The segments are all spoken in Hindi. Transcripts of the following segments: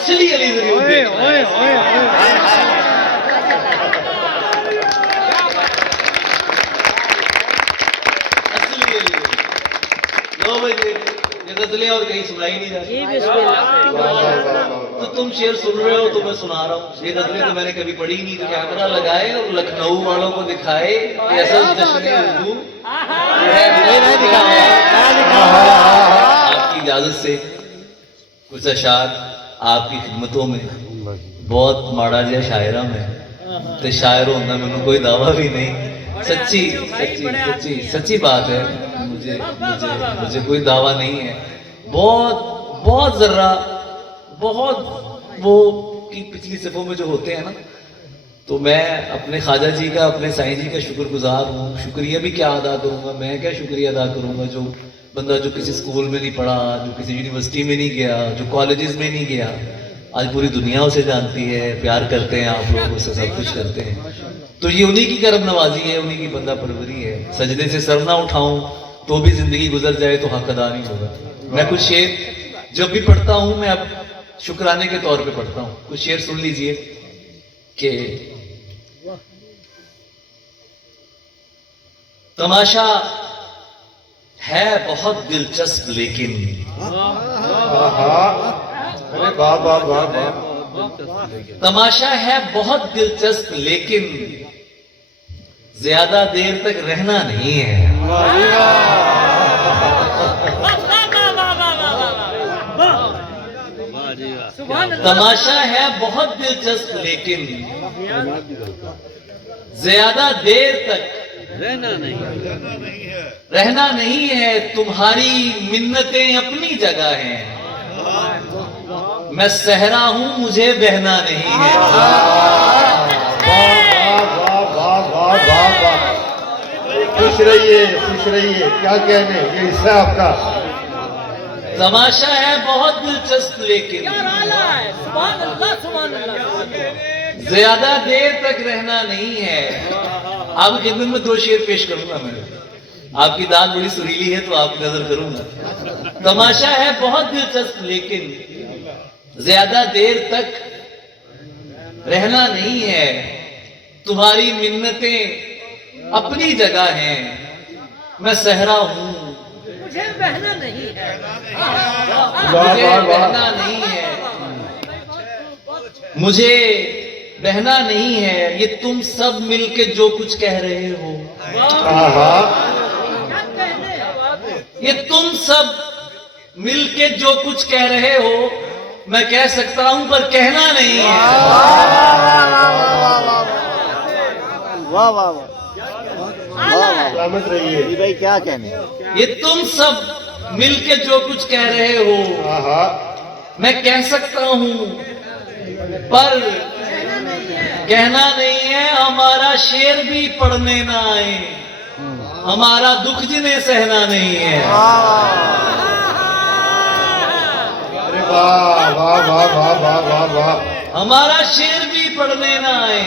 असली अली जरूर देखना है। असली अली। लो भाई ये गजलें और कहीं सुनाई नहीं जाती। तो तुम शेर सुन रहे हो तो मैं सुना रहा हूँ। ये गजलें तो मैंने कभी पढ़ी नहीं। तो कैमरा लगाए और लखनऊ वालों को दिखाए ऐसा जश्न उर्दू आपकी इजाजत से कुछ अशार आपकी खिदमतों में। बहुत माड़ा जिहा शायरा में ते शायर होना मैंने कोई दावा भी नहीं। सच्ची सच्ची सच्ची सच्ची बात है। मुझे मुझे मुझे कोई दावा नहीं है। बहुत बहुत जर्रा बहुत वो की पिछली सफ़ों में जो होते हैं ना, तो मैं अपने ख्वाजा जी का अपने साईं जी का शुक्रगुजार हूँ। शुक्रिया भी क्या अदा करूँगा, मैं क्या शुक्रिया अदा करूँगा। जो बंदा जो किसी स्कूल में नहीं पढ़ा, जो किसी यूनिवर्सिटी में नहीं गया, जो कॉलेजेस में नहीं गया, आज पूरी दुनिया उसे जानती है, प्यार करते हैं आप लोग उससे, सब कुछ करते हैं। तो ये उन्हीं की करम नवाजी है, उन्हीं की बंदा परवरी है। सजदे से सर ना उठाऊं तो भी जिंदगी गुजर जाए तो हक अदा नहीं होगा। मैं कुछ शेर जब भी पढ़ता हूँ मैं अब शुक्राने के तौर पे पढ़ता हूँ। कुछ शेर सुन लीजिए कि तमाशा है बहुत दिलचस्प लेकिन तमाशा है बहुत दिलचस्प लेकिन ज्यादा देर तक रहना नहीं है। तमाशा है बहुत दिलचस्प लेकिन ज्यादा देर तक रहना नहीं है। तुम्हारी मिन्नतें अपनी जगह हैं, मैं सहरा हूं मुझे बहना नहीं है। खुश रहिए क्या कहने, ये हिस्सा आपका। तमाशा है बहुत दिलचस्प लेकिन ज्यादा देर तक रहना नहीं है। आपकी खिदमत में दो शेर पेश करूंगा मैं। आपकी दाद बड़ी सुरीली है तो आपकी नजर करूंगा। तमाशा है बहुत दिलचस्प लेकिन ज्यादा देर तक रहना नहीं है। तुम्हारी मिन्नतें अपनी जगह हैं, मैं सहरा हूं मुझे बहना नहीं है। मुझे बहना नहीं है, मुझे बहना नहीं है। ये तुम सब मिलके जो कुछ कह रहे हो, ये तुम सब मिलके जो कुछ कह रहे हो, मैं कह सकता हूं पर कहना नहीं है। वाह वाह वाह, सलामत रहिए भाई, क्या कहने। ये तुम सब मिलके जो कुछ कह रहे हो, मैं कह सकता हूं पर कहना नहीं है। हमारा शेर भी पढ़ने ना आए, हमारा दुख जिन्हें सहना नहीं है। अरे वाह वाह वाह वाह वाह वाह वाह। हमारा शेर भी पढ़ने ना आए,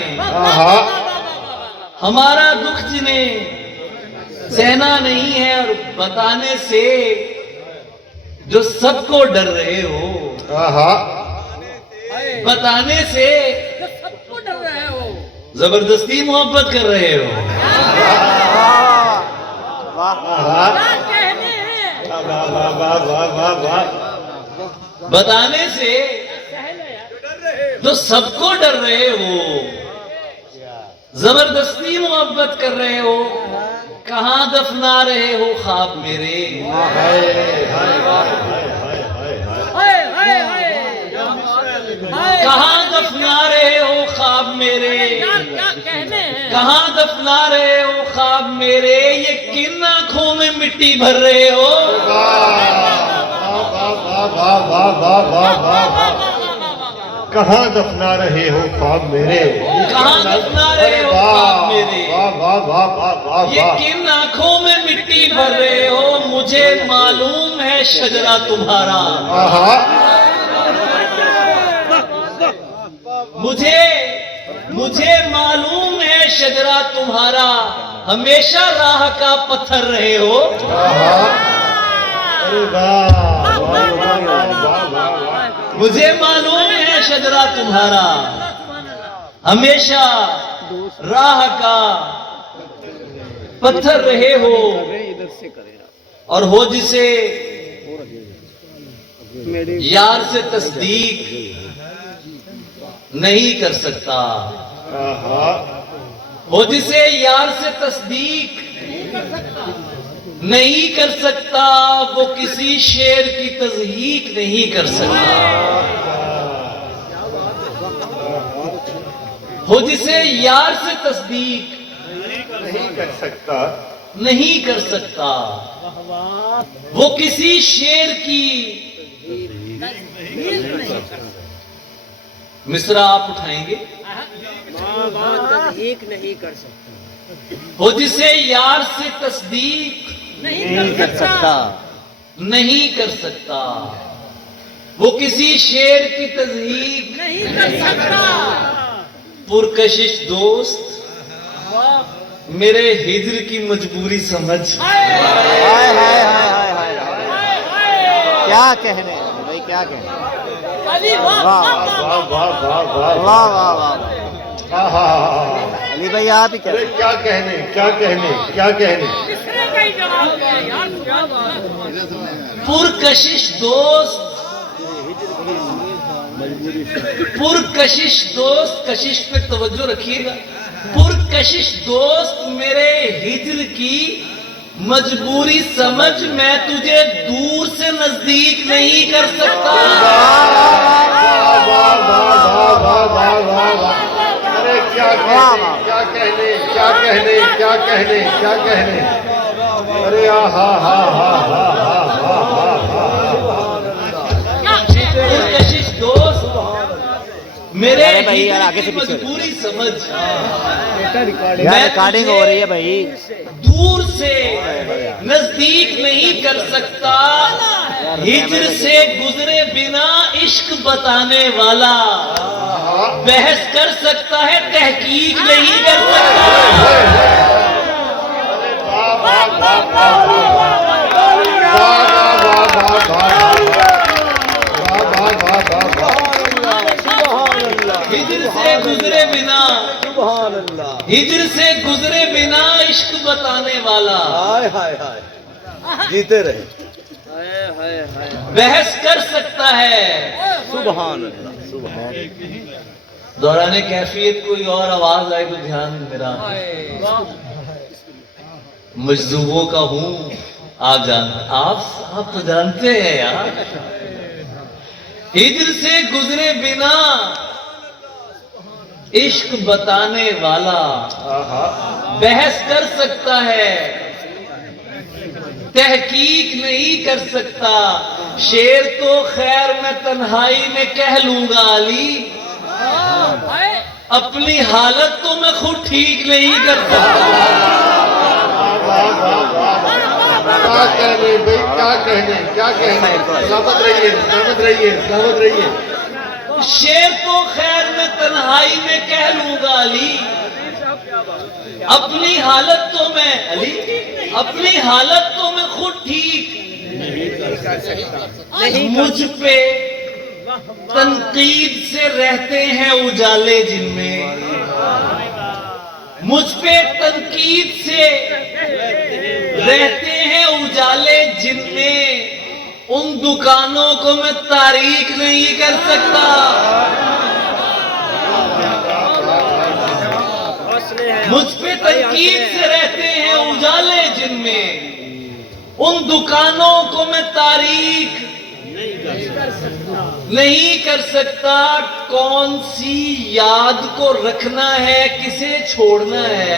हमारा दुख जिन्हें सहना नहीं है। और बताने से जो सबको डर रहे हो, बताने से सबको डर रहे हो, जबरदस्ती मोहब्बत कर रहे हो। बताने से जो सबको डर रहे हो, जबरदस्ती मोहब्बत कर रहे हो। कहां दफना रहे हो ख्वाब मेरे, कहां दफना रहे हो ख्वाब मेरे, कहां दफना रहे हो ख्वाब मेरे। ये किन आंखों में मिट्टी भर रहे हो। कहां दफना रहे हो ख्वाब मेरे, कहां दफना रहे हो ख्वाब मेरे। ये किन आंखों में मिट्टी भर रहे हो। मुझे मालूम है शजरा तुम्हारा, मुझे मालूम है शजरा तुम्हारा। हमेशा राह का पत्थर रहे हो। अरे वाह वाह वाह वाह वाह। मुझे मालूम है शजरा तुम्हारा हमेशा राह का पत्थर रहे हो, और हो जिसे यार से तस्दीक नहीं कर सकता, हो जिसे यार से तस्दीक नहीं कर सकता, वो किसी शेर की तज़हीक नहीं कर सकता। हो जिसे यार से तस्दीक नहीं कर सकता, नहीं कर सकता, वो किसी शेर की मिसरा आप उठाएंगे। एक नहीं कर सकता, हो जिसे यार से तस्दीक नहीं कर सकता, नहीं कर सकता, वो किसी शेर की तज़हीक नहीं कर सकता। पुरकशिश दोस्त मेरे हिजर की मजबूरी समझ। हाय हाय हाय हाय हाय हाय। क्या कहने भाई, क्या कहने। अली वाह वाह वाह वाह वाह वाह वाह वाह वाह। वाह। अली भाई आप ही अरे कहने। क्या कहने, क्या कहने, क्या कहने। तीसरे का ही जवाब दिया यार, क्या बात है। पुरकशिश दोस्त, पुरकशिश दोस्त, कशिश पे तवज्जो रखिएगा। पुरकशिश दोस्त मेरे हिजर की मजबूरी समझ, मैं तुझे दूर से नजदीक नहीं कर सकता। वाह वाह वाह वाह वाह वाह वाह। अरे क्या कहने, क्या कहने, क्या कहने, क्या कहने, क्या कहने। अरे हा हा हा हा हा हा हा। पुरकशिश दोस्त मेरे अरे भाई यार, हिजर आगे की से पीछे। मजबूरी समझ, यार रिकॉर्डिंग हो रही है भाई। दूर से नजदीक नहीं कर सकता, हिजर से गुजरे बिना इश्क बताने वाला बहस कर सकता है, तहकीक नहीं कर सकता। वाह वाह वाह वाह वाह वाह वाह वाह वाह वाह। हिजर से गुजरे बिना, हिजर से गुजरे बिना इश्क बताने वाला हाय हाय हाय। जीते रहे। बहस कर सकता है। सुभान अल्लाह, सुभान। दौराने कैफियत कोई और आवाज आए तो ध्यान मेरा। मजदूबों का हूं, आप तो जानते हैं यार। हिजर से गुजरे बिना इश्क बताने वाला बहस कर सकता है, तहकीक नहीं कर सकता। शेर तो खैर मैं तन्हाई में कह लूंगा अली, अपनी हालत तो मैं खुद ठीक नहीं कर सकता। क्या कहने भाई, क्या कहने, क्या कहने। सलामत रहिए, सलामत रहिए, सलामत रहिए। शेर तो खैर मैं तन्हाई में कह लूंगा अली, अपनी हालत तो मैं अली, अपनी हालत तो मैं खुद ठीक मुझ पे तनकीद से रहते हैं उजाले जिनमें, मुझ पे तनकीद से रहते हैं उजाले जिनमें, उन दुकानों को मैं तारीख नहीं कर सकता। मुझ पे तनकीद से रहते हैं उजाले जिनमें, उन दुकानों को मैं तारीख नहीं कर सकता। कौन सी याद को रखना है, किसे छोड़ना है,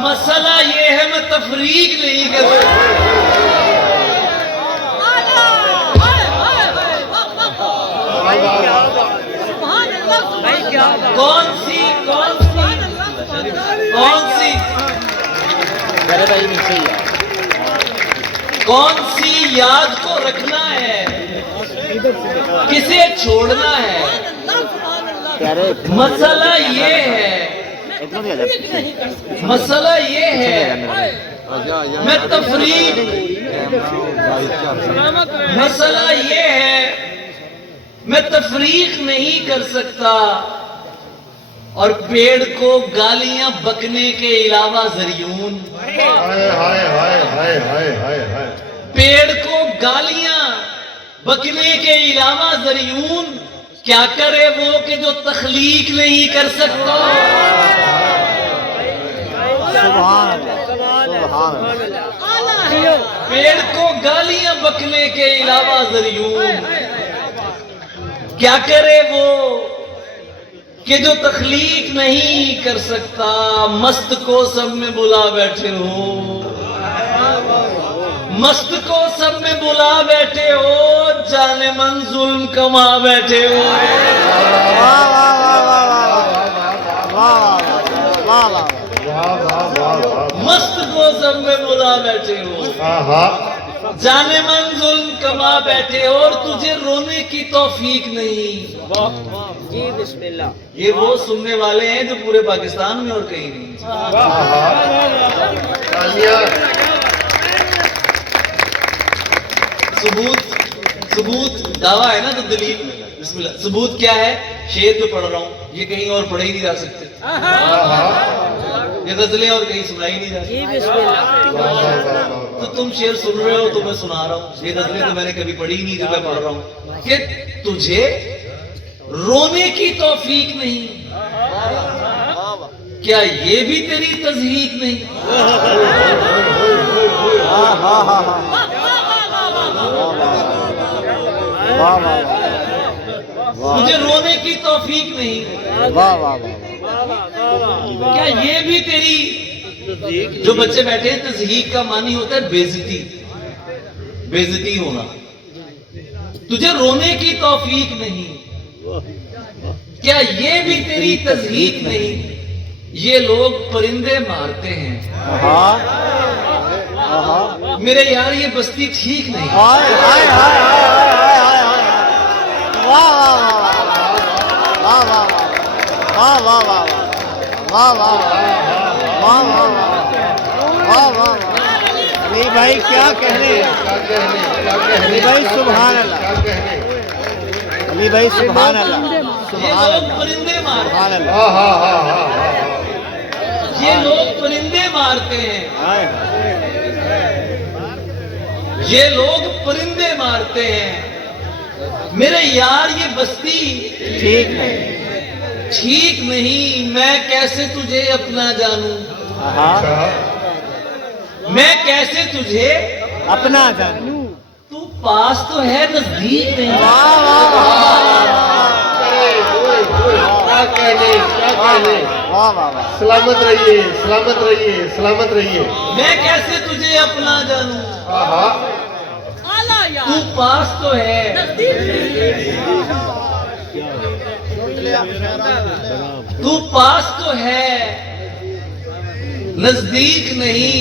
मसला ये है मैं तफरीक नहीं कर सकता। कौन सी अरे भाई नीचे ही है। कौन सी याद को रखना है, किसे छोड़ना है, मसला ये है, मसला ये है मैं तफरीक, मसला ये है मैं तफरीक नहीं कर सकता और पेड़ को गालियां बकने के अलावा जरियून, हाय हाय हाय हाय हाय हाय हाय, पेड़ को गालियां बकने के अलावा जरियून, क्या करे वो कि जो तख्लीक नहीं कर सकता। सुभान अल्लाह, सुभान अल्लाह। पेड़ को गालियां बकने के अलावा जरियून, क्या करे वो कि जो तख्लीक नहीं कर सकता। मस्त को सब में बुला बैठे हो, मस्त को सब में बुला बैठे हो, जाने मन जुल्म कमा बैठे हो। वाह वाह वाह वाह वाह वाह वाह वाह। वाह वाह वाह वाह, मस्त को सब में बुला बैठे हो, आहा, जाने मन जुल्म कमा बैठे हो, और तुझे रोने की तौफीक नहीं। जी बिस्मिल्लाह। ये वो सुनने वाले हैं जो पूरे पाकिस्तान में और कहीं नहीं। आहा, तालियां, सबूत दावा है ना, तो दलील बिस्मिल्लाह। सबूत क्या है? शेर जो पढ़ रहा हूँ ये कहीं और पढ़े ही नहीं जा सकते, ये गजलें और कहीं सुनाई नहीं जा सकती। जी बिस्मिल्लाह। वाह वाह वाह वाह, तो तुम शेर सुन रहे हो तो मैं सुना रहा हूँ, ये गजलें तो मैंने कभी पढ़ी ही नहीं जो मैं पढ़ रहा हूँ कि तुझे रोने की तौफीक नहीं, क्या ये भी तेरी तज़हीक नहीं? हाँ हाँ हाँ हाँ। वाह वाह वाह तुझे रोने की तौफीक नहीं, वाह वाह वाह। क्या ये भी तेरी, जो बच्चे बैठे हैं तज़हीक का मानी होता है बेइज्जती, बेइज्जती होना। तुझे रोने की तौफीक नहीं, क्या ये भी तेरी तज़हीक नहीं? ये लोग परिंदे मारते हैं, हाँ हाँ। मेरे यार ये बस्ती ठीक नहीं। हाय हाय हाय हाय हाय हाय हाय। वाह वाह वाह वाह वाह वाह वाह वाह वाह वाह वाह वाह। अली भाई क्या कहने, क्या कहने, क्या कहने, अली भाई सुभान अल्लाह, क्या कहने, अली भाई सुभान अल्लाह, ये सुभान लोग अल्लाह, परिंदे मारते सुभान हैं, अल्लाह। आहा हा हा हा, ये लोग परिंदे मारते हैं, हाय ये लोग परिंदे मारते हैं। मेरे यार ये बस्ती ठीक नहीं। ठीक नहीं, मैं कैसे तुझे अपना जानूं, हाँ मैं कैसे तुझे, अपना जानू। तू पास तो है नजदीक नहीं। वाह वाह वाह अरे ओए ओए, क्या कहने, क्या कहने, वाह वाह वाह। सलामत रहिए, सलामत रहिए, सलामत रहिए। मैं कैसे तुझे अपना जानूं, आहा, आला तू यार। पास तो है, तू पास तो है नजदीक नहीं।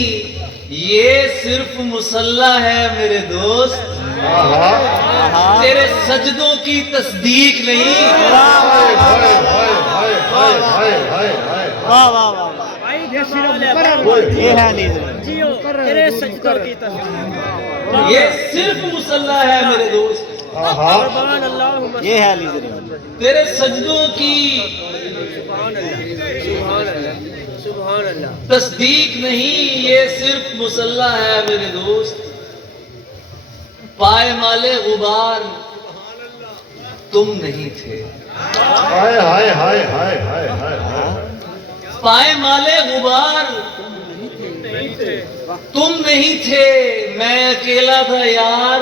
ये सिर्फ मुसल्ला है मेरे दोस्त, आहा, तेरे सजदों की तस्दीक नहीं। हाय हाय हाय हाय हाय हाय हाय हाय, वाह वाह वाह। ये है लीडर। जियो तेरे सजदों की तस्वीर। ये सिर्फ मुसल्ला है मेरे दोस्त, आहा, सुभान अल्लाह। ये है लीडर। तेरे सजदों की सुभान अल्लाह, सुभान अल्लाह, सुभान अल्लाह। तस्दीक नहीं, ये सिर्फ मुसल्ला है मेरे दोस्त। पाए माले गुबार तुम नहीं थे, हाय हाय हाय हाय हाय हाय हाय, पाए माले गुबार तुम नहीं थे, मैं अकेला था यार।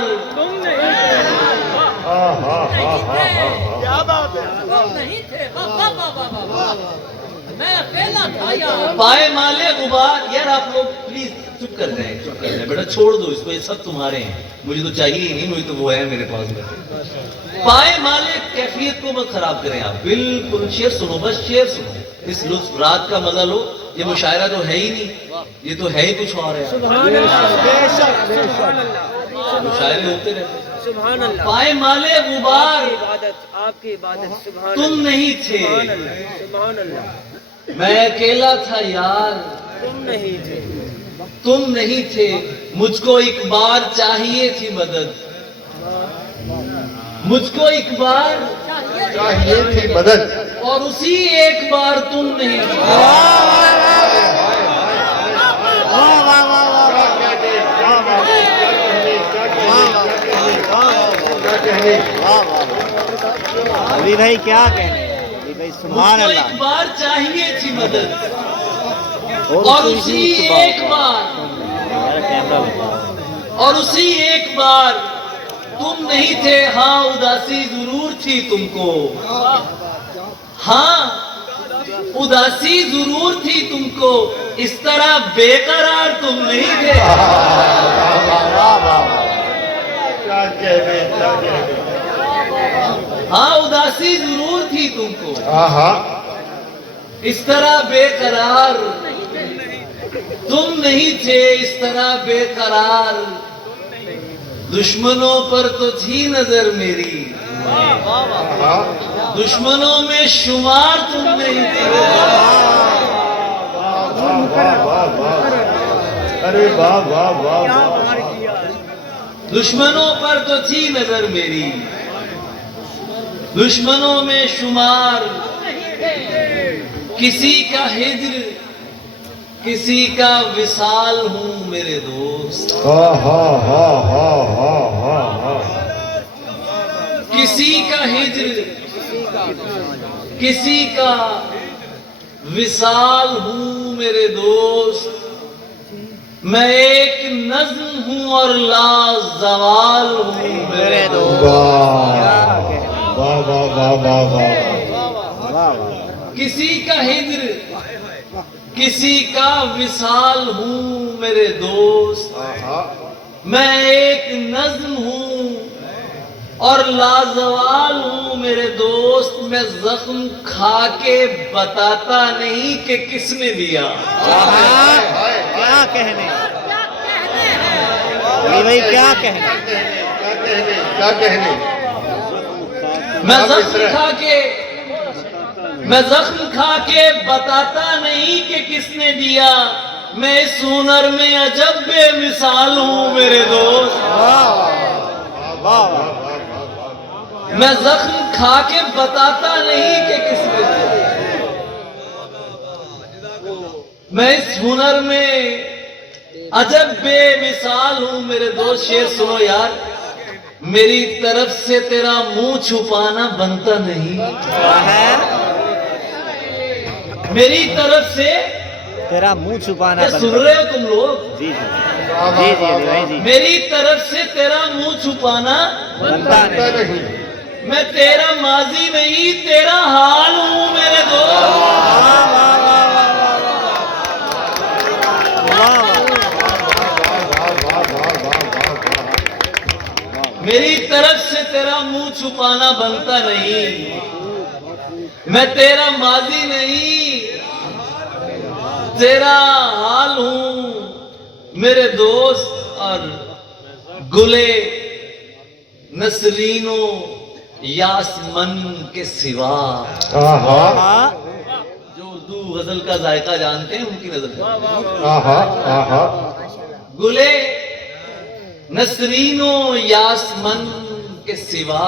आहा हा हा हा, नहीं थे। मैं अकेला था यार। पाए माले गुबार। यार आप लोग प्लीज चुप कर जाए, चुप कर जाए बेटा, छोड़ दो इसको, ये सब तुम्हारे हैं, मुझे तो चाहिए ही नहीं, मुझे तो वो है मेरे पास में। पाए माले कैफियत को मत खराब करें आप, बिल्कुल। शेर सुनो, बस शेर सुनो, इस लुत्फ रात का मजा लो। ये मुशायरा तो है ही नहीं, ये तो है ही कुछ और है। सुभान अल्लाह, सुभान अल्लाह, मुशायरे होते रहते हैं। सुभान अल्लाह। पाए माले गुबार आपकी इबादत सुभान तुम नहीं थे, सुभान अल्लाह, सुभान अल्लाह। मैं अकेला था यार, तुम नहीं थे। तुम नहीं थे। मुझको एक बार चाहिए थी मदद, मुझको एक बार चाहिए थी मदद। और उसी एक बार तुम नहीं। वाह वाह वाह वाह क्या कहने, वाह वाह। अली भाई क्या कहने, अली भाई सुभान मुझको अल्लाह। एक बार चाहिए थी मदद और कोई उसी सी एक बार, मेरा कैमरा लगा। और उसी एक बार तुम नहीं थे। हाँ उदासी जरूर थी तुमको, हाँ उदासी जरूर थी तुमको, इस तरह बेकरार तुम नहीं थे। क्या कहने, क्या कहने। हाँ उदासी जरूर थी तुमको, आहा, इस तरह बेकरार तुम नहीं थे, इस तरह बेकरार। दुश्मनों पर तो थी नजर मेरी, आहा, दुश्मनों में शुमार तुम नहीं थे। वाह वाह वाह, अरे वाह वाह वाह वाह। दुश्मनों पर तो थी नजर मेरी, दुश्मनों में शुमार। किसी का हिज्र किसी का विसाल हूँ मेरे दोस्त, हा हा हा हा हा हा हा। किसी का हिज्र किसी का विसाल हूँ मेरे दोस्त। मैं एक नज्म हूँ और लाजवाल हूँ मेरे दोस्त। वाह वाह वाह वाह वाह। वाह वाह। किसी का हिज्र किसी का विसाल हूँ मेरे दोस्त। आहा, मैं एक नज्म हूँ और लाजवाल हूँ मेरे दोस्त। मैं जख्म खा के बताता नहीं कि किसने दिया। क्या कहने, अली भाई क्या कहने। क्या कहने, क्या कहने। मैं जख्म खा के बताता नहीं कि किसने दिया। मैं इस हुनर में अजब बेमिसाल हूँ मेरे दोस्त। वाह वाह। मैं जख्म खा के बताता नहीं कि किसने दिया। मैं इस हुनर में अजब बेमिसाल हूँ मेरे दोस्त। शेर सुनो यार। मेरी तरफ से तेरा मुंह छुपाना बनता नहीं, मेरी तरफ से तेरा मुंह छुपाना ये सुन रहे हो तुम लोग? जी जी जी अली भाई जी। मेरी तरफ से तेरा मुंह छुपाना बनता पता नहीं। नहीं। मैं तेरा माजी नहीं तेरा हाल हूँ मेरे दोस्त। वाह वाह वाह वाह वाह वाह। मेरी तरफ से तेरा मुंह छुपाना बनता नहीं। मैं तेरा माजी नहीं तेरा हाल हूँ मेरे दोस्त। और गुले नसरीनो यासमन के सिवा, आहा, जो उर्दू गजल का जायका जानते हैं उनकी नजर में, आहा, आहा। गुले नसरीनो यासमन के सिवा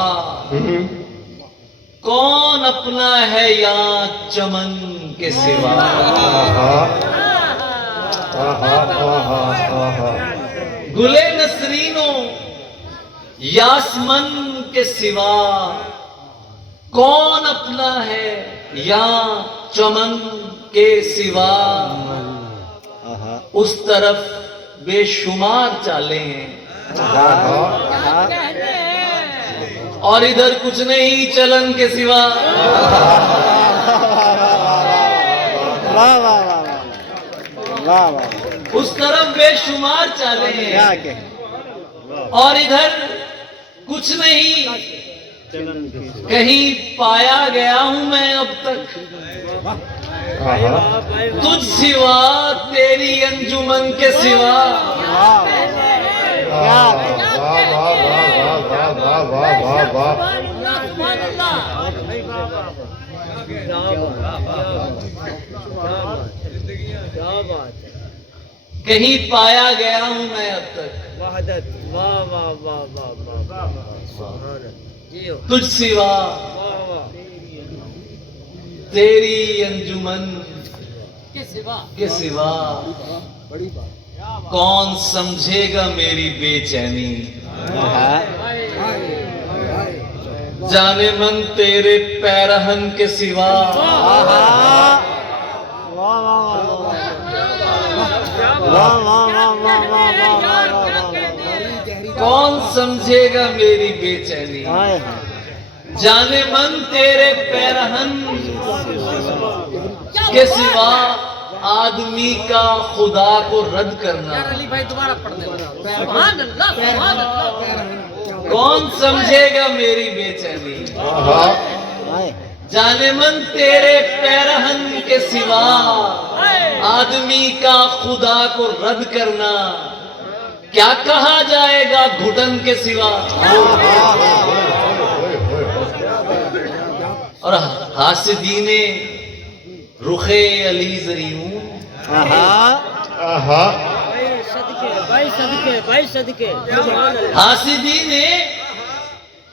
कौन अपना है यहाँ चमन के सिवा। आहा, आहा, आहा, आहा। गुले नसरीनो यासमन के सिवा कौन अपना है यहाँ चमन के सिवा। उस तरफ बेशुमार चाले हैं और इधर कुछ नहीं चलन के सिवा। वाह वाह वाह वाह वाह। उस तरफ बेशुमार चाले क्या हैं कहें। और इधर कुछ नहीं। कहीं पाया गया हूं मैं अब तक आहा। तुझ सिवा तेरी अंजुमन के सिवा। वाह क्या कहें। वाह वाह वाह वाह वाह वाह वाह वाह वाह। कहीं पाया गया हूं मैं अब तक वहदत। वाह वाह वाह वाह वाह वाह वाह सुभान अल्लाह जियो तुझ सिवा वाह वाह तेरी अंजुमन के सिवा कौन समझेगा मेरी बेचैनी। जाने मन तेरे पैरहन के सिवा कौन समझेगा मेरी बेचैनी। जाने मन तेरे पैरहन के सिवा आदमी का खुदा को रद्द करना। कौन समझेगा मेरी बेचैनी। जाने मन तेरे पैरहन के सिवा आदमी का खुदा को रद्द करना। क्या कहा जाएगा घुटन के सिवा। और हासिदीने रुखे अली जरियूं भाई सदके सुभान अल्लाह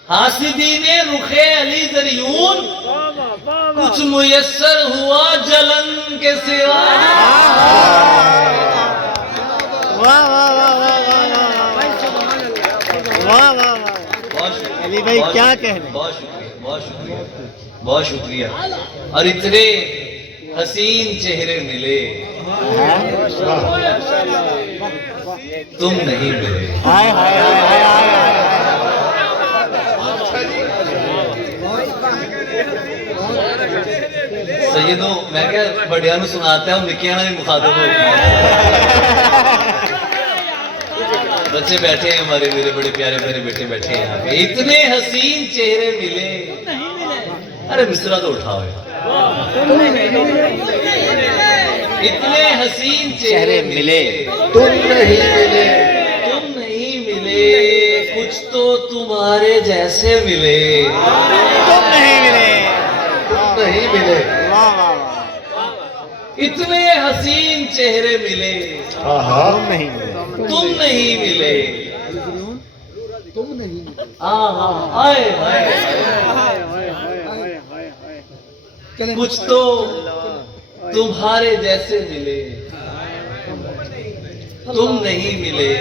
हासिदीने रुखे अली जरियून कुछ मुयस्सर हुआ जलन के सिवा। अली भाई क्या कहने। बहुत शुक्रिया बहुत शुक्रिया बहुत शुक्रिया। और इतने हसीन चेहरे मिले तुम नहीं मिले। हाय हाय हाय हाय हाय सैयदों मैं क्या बड़िया नु सुनाते हैं निकिया भी मुखातब हो। बच्चे बैठे हैं हमारे मेरे बड़े प्यारे प्यारे बेटे बैठे हैं यहाँ पे। इतने हसीन चेहरे मिले। अरे मिस्रा तो उठाओ यार। इतने हसीन चेहरे मिले तुम नहीं मिले। तुम नहीं मिले कुछ तो तुम्हारे जैसे मिले। तुम नहीं मिले। तुम नहीं मिले। वाह वाह इतने हसीन चेहरे मिले तुम नहीं मिले। तुम नहीं मिले। आए हाय कुछ तो तुम्हारे जैसे मिले तुम नहीं मिले।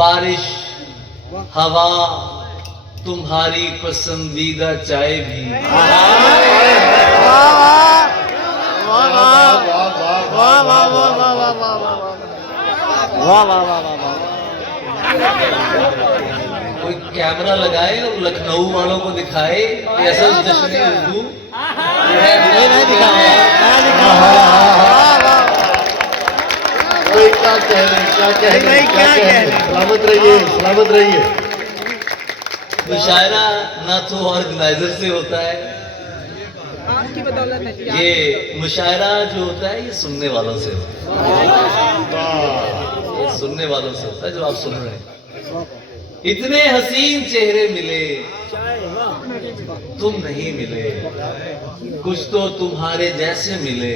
बारिश हवा तुम्हारी पसंदीदा चाय भी। कोई कैमरा लगाए और लखनऊ वालों को दिखाए ऐसा जश्न उर्दू। कोई क्या कहने क्या कहने क्या कहने। सलामत रहिए सलामत रहिए। मुशायरा ना तो ऑर्गेनाइजर से होता है। आपकी बदौलत है ये मुशायरा जो होता है ये सुनने वालों से होता है। ये सुनने वालों से होता है जो आप सुन रहे हैं। इतने हसीन चेहरे मिले तुम नहीं मिले। कुछ तो तुम्हारे जैसे मिले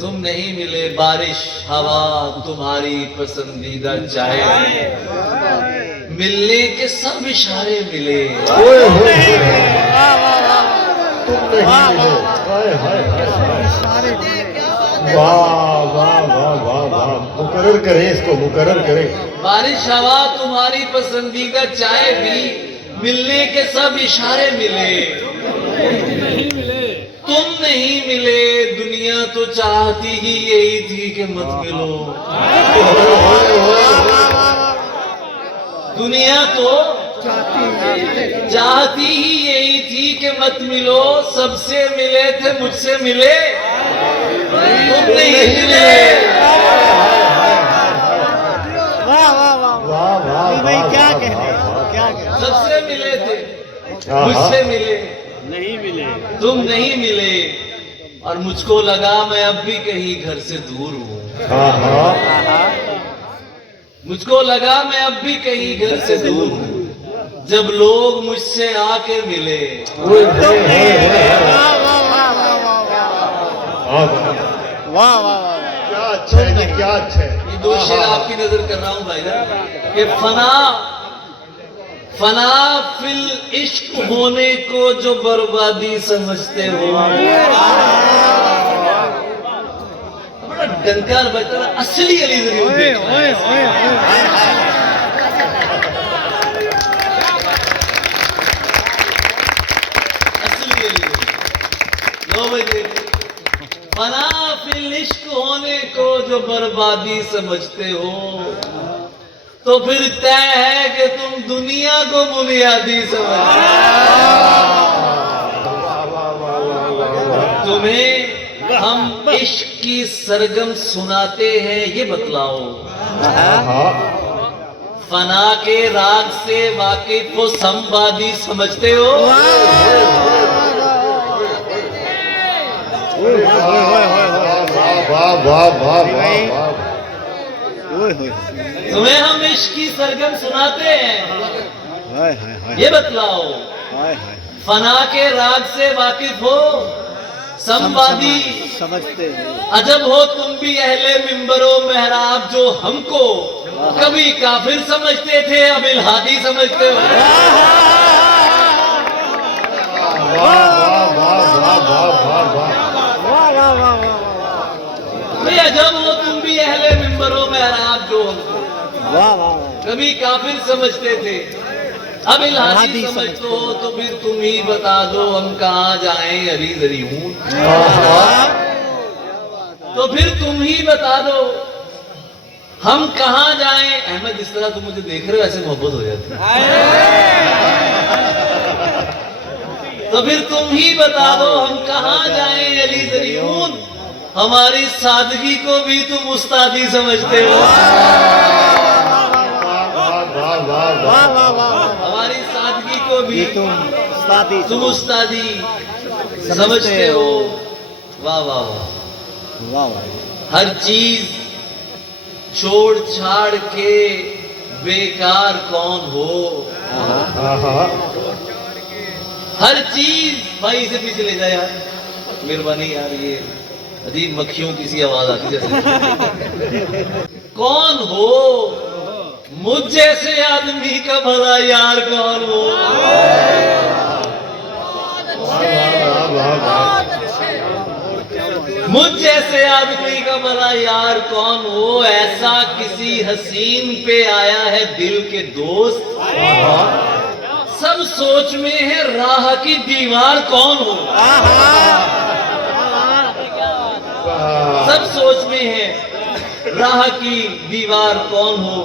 तुम नहीं मिले। बारिश हवा तुम्हारी पसंदीदा चाय मिलने के सब इशारे मिले। ओए होए तुम नहीं मिले। हाय हाय वाह वाह वाह वाह वाह। मुकर्रर करें इसको मुकर्रर करें। बारिश हवा तुम्हारी पसंदीदा चाय भी मिलने के सब इशारे मिले तुम नहीं मिले। दुनिया तो चाहती ही यही थी कि मत मिलो। दुनिया तो चाहती ही यही थी कि मत मिलो। सबसे मिले थे मुझसे मिले तुम नहीं मिले। वाह वाह वाह वाह वाह भाई क्या वाह, कहने वाह, वाह। क्या कहने। सबसे मिले थे मुझसे मिले नहीं मिले। तुम नहीं मिले। और मुझको लगा मैं अब भी कहीं घर से दूर हूँ। मुझको लगा मैं अब भी कहीं घर से दूर हूँ। जब लोग मुझसे आके मिले ओए होए होए वाह वाह वाह वाह वाह वाह वाह। वाह वाह वाह। क्या अच्छा है क्या अच्छा है। ये दो शेर आपकी नजर कर रहा हूं भाईजान कि फना फिल इश्क होने को जो बर्बादी समझते हो। बड़ा डंकार बजता है, असली अली जरूर देखना है। असली अली लो भाई देखो, फना फिल इश्क होने को जो बर्बादी समझते हो, तो फिर तय है कि तुम दुनिया को बुनियादी समझते हो। तुम्हें हम इश्क की सरगम सुनाते हैं, ये बतलाओ फना के राग से वाकिफ वो संवादी समझते हो। तुम्हें हम इश्क की सरगम सुनाते हैं, ये बतलाओ फना के राग से वाकिफ हो संवादी समझते हैं। अजब हो तुम भी अहले मिंबरो मेहराब, जो हमको कभी काफिर समझते थे अब इल्हादी समझते हो। भाई अजब हो तुम भी अहले मिंबरो मेहराब, जो हमको कभी काफिर समझते थे अब इल्हादी समझते हो। तो फिर तुम ही बता दो हम कहाँ जाएं अली ज़रीऊन। तो फिर तुम ही बता दो हम कहाँ जाएं। अहमद जिस तरह तुम मुझे देख रहे हो ऐसे मोहब्बत हो जाती है। तो फिर तुम ही बता दो हम कहाँ जाएं अली ज़रीऊन। हमारी सादगी को भी तुम उस्तादी समझते हो। हमारी सादगी को भी तुम उस्तादी समझते हो। वाह वाह वाह। हर चीज छोड़ छाड़ के बेकार कौन हो। हर चीज भाई इसे पीछे ले जाए यार, मेहरबानी यार। ये अजीब मक्खियों की सी आवाज आती जैसे। कौन हो मुझ जैसे आदमी का भला यार कौन हो। मुझ जैसे आदमी का भला यार कौन हो। ऐसा किसी हसीन पे आया है दिल के दोस्त। सब सोच में है राह की दीवार कौन हो। सब सोच में है राह की दीवार कौन हो।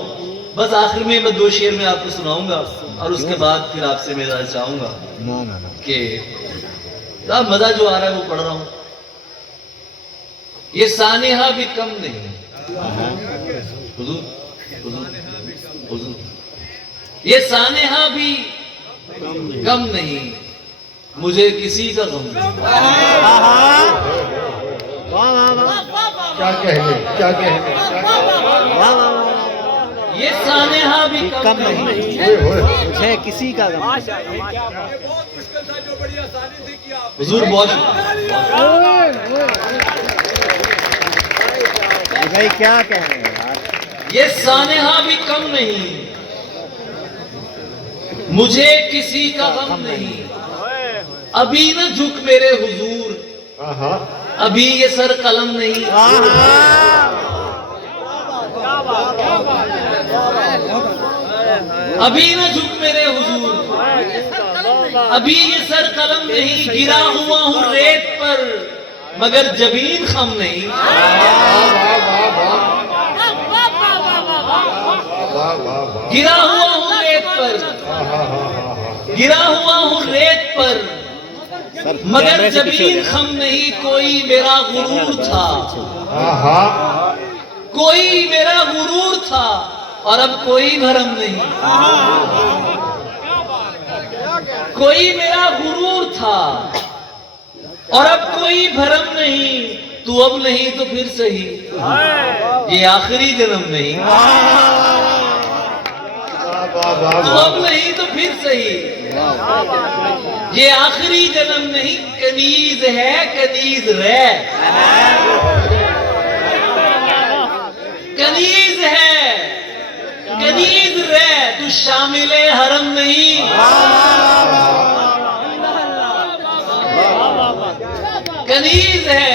बस आखिर में मैं दो शेर में आपको सुनाऊंगा और उसके बाद फिर आपसे मैं इजाज़त चाहूंगा कि मजा जो आ रहा है वो पढ़ रहा हूं। ये सानिहा भी कम नहीं। हुजूर, हुजूर, हुजूर। ये सानिहा भी कम नहीं, मुझे किसी का गम नहीं। क्या कहने, क्या कहने, ये सानिहा भी कम नहीं, मुझे किसी का गम। हुजूर बहुत भाई क्या कह रहे हैं यार। ये सानिहा भी कम नहीं, मुझे किसी का गम नहीं। अभी न झुक मेरे हुजूर, अभी ये सर कलम नहीं। अभी न झुक मेरे हुजूर, अभी ये सर कलम नहीं। गिरा हुआ हूँ रेत पर मगर जबीन खम नहीं। गिरा हुआ हूँ रेत पर, गिरा हुआ हूँ रेत पर मगर जबीन खम नहीं। कोई मेरा गुरूर था, कोई मेरा गुरूर था और अब कोई भरम नहीं। कोई मेरा गुरूर था और अब कोई भरम नहीं। तू अब नहीं तो फिर सही, ये आखिरी जन्म नहीं। तू अब नहीं तो फिर सही, ये आखिरी जन्म नहीं। कनीज है कनीज रह, कनीज शामिले हरम नहीं। कनीज है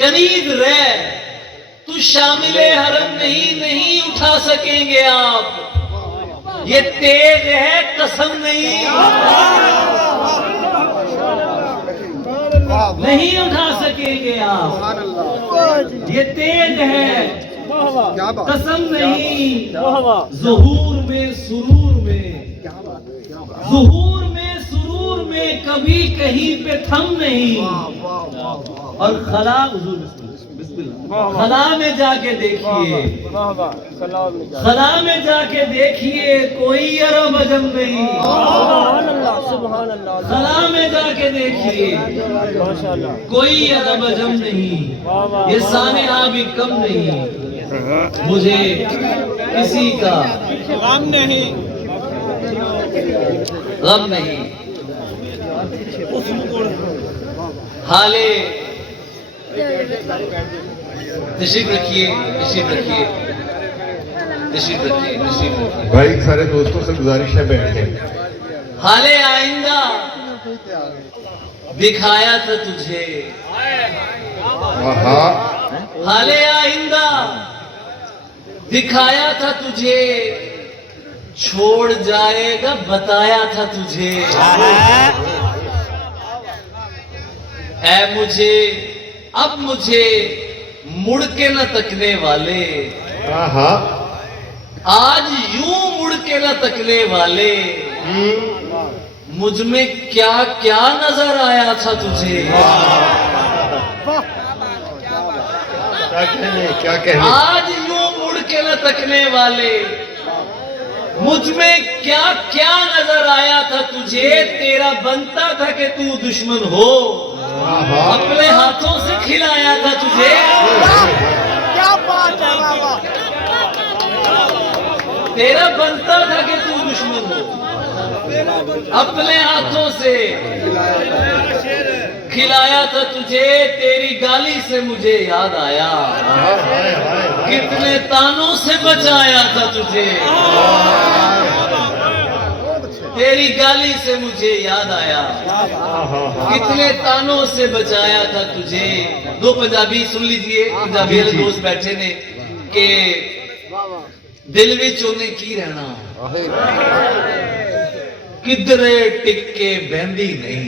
कनीज रह, तू शामिले हरम नहीं, नहीं उठा सकेंगे आप। ये तेज है कसम नहीं, नहीं उठा सकेंगे आप। ये तेज है कसम नहीं। ज़ुहूर में सुरूर में, ज़ुहूर में सुरूर में कभी कहीं पे थम नहीं। और खला, हुजूर बिस्मिल्लाह, खला में जाके देखिए, खला में जाके देखिए कोई अरब अजम नहीं। खला में जाके देखिए कोई अरब अजम नहीं। ये सानिया भी कम नहीं, मुझे किसी का गम नहीं, गम नहीं। हाले तशरीफ रखिए, तशरीफ रखिए, तशरीफ रखिए, तशरीफ रखिए। भाई सारे दोस्तों से गुजारिश है बैठ जाए। हाले आइंदा दिखाया था तुझे, आहा हाले आइंदा दिखाया था तुझे, छोड़ जाएगा बताया था तुझे। ऐ मुझे अब मुझे मुड़ के न तकने वाले, आहा आज यूं मुड़ के न तकने वाले, मुझ में क्या क्या नजर आया था तुझे। क्या कहने, क्या कहने। आज यूं मुड़ के न तकने वाले, मुझ में क्या क्या नजर आया था तुझे। तेरा बनता था कि तू दुश्मन हो, आहा अपने हाथों से खिलाया था तुझे। क्या बात है, वाह वाह। तेरा बनता था कि तू दुश्मन हो, अपने हाथों से खिलाया था तुझे। तेरी गाली से मुझे याद आया, हाय हाय हाय। कितने तानों से बचाया था तुझे। तेरी गाली से मुझे याद आया, कितने तानों से बचाया था तुझे। दो पंजाबी सुन लीजिए, पंजाबी वाले दोस्त बैठे ने कि दिल विच ओने की रहना, किधरे टिके बहंदी नहीं।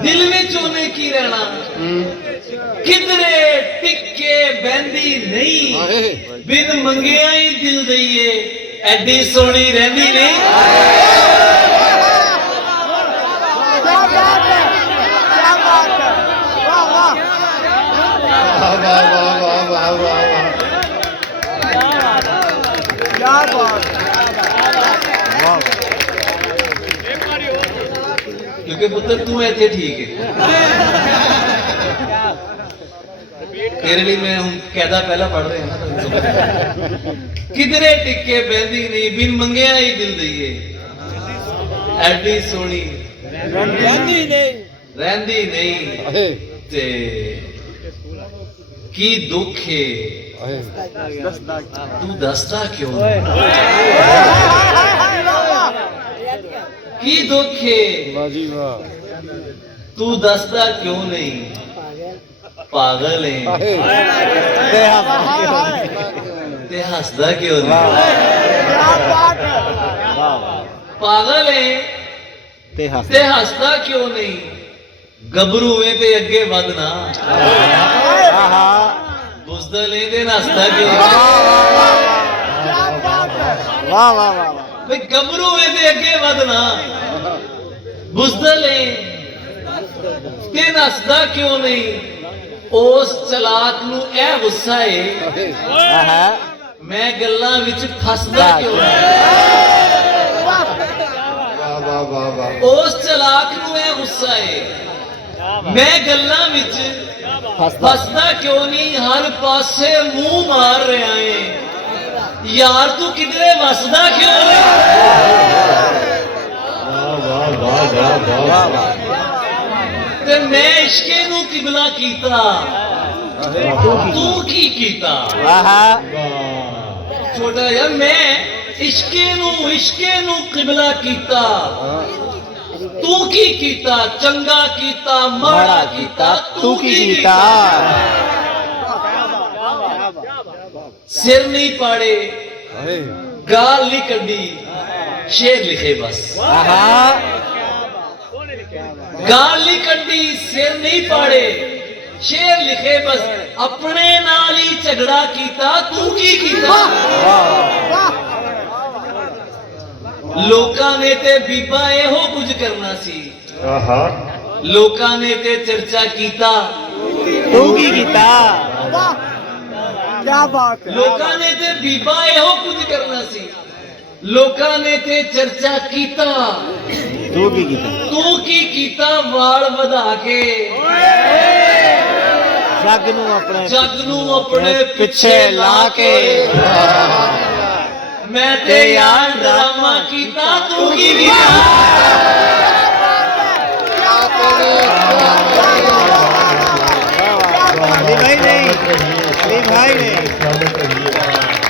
दिल विच ओने की रहना, किधरे टिके बहंदी नहीं। बिन मंगिया ही दिल दईए, एडी सोहनी रहंदी नहीं। क्या बात है, क्या बात है, वाह वाह। वाह वाह वाह वाह वाह वाह। क्या बात है, क्योंकि पुत्र तू इतने ठीक है, तेरे लिए मैं हूं कहदा पहला पढ़ रहे हैं ना। किधरे टिके बहंदी नहीं, बिन मंगिया ही दिल दईए, एडी सोहनी रहंदी नहीं। ते की दुख है तू दसदा क्यों नहीं? की दुख है तू दसदा क्यों नहीं? पागल है ते हसदा क्यों नहीं? क्या बात है। पागल है ते हसदा क्यों नहीं? गबरू है ते अगे वधना, बुज़दिल है ते नसदा क्यों नहीं? क्या बात है, वाह वाह वाह। भाई गबरू है ते अगे वधना, बुज़दिल है ते नसदा क्यों नहीं? उस चलाक नू ए गुस्सा है मैं गल्लां विच फसदा क्यों नहीं? वाह वाह वाह वाह। उस चलाक नू ए गुस्सा है मैं गल्लां विच फसदा क्यों नहीं? हर पासे मुंह मार रहा है यार, तू किधरे वसदा क्यों नहीं? वाह वाह वाह वाह वाह। ते मैं इश्के नू किबला कीता, तू की कीता? ਛੋਟਾ ਜਿਹਾ ਮੈਂ ਇਸ਼ਕੇ ਨੂੰ ਕਿਬਲਾ ਕੀਤਾ ਤੂੰ ਕੀ ਕੀਤਾ ਚੰਗਾ ਕੀਤਾ ਮਾੜਾ ਕੀਤਾ तू की कीता सिर नहीं पाड़े गाल नहीं कड्डी शेर लिखे बस गाल नहीं कड्डी सिर नहीं पाड़े शेर लिखे बस अपने नाल ही झगड़ा कीता तू की कीता लोकां ने ते बीबा एहो कुछ करना सी आहा लोकां ने ते चर्चा कीता तू की कीता लोकां ने ते बीबा एहो कुछ करना सी लोकां ने ते चर्चा कीता तू की कीता तू की कीता वाल वधा के जग नू अपने पिछे ला के मैं ते यार ड्रामा कीता तू की कीता भाई नहीं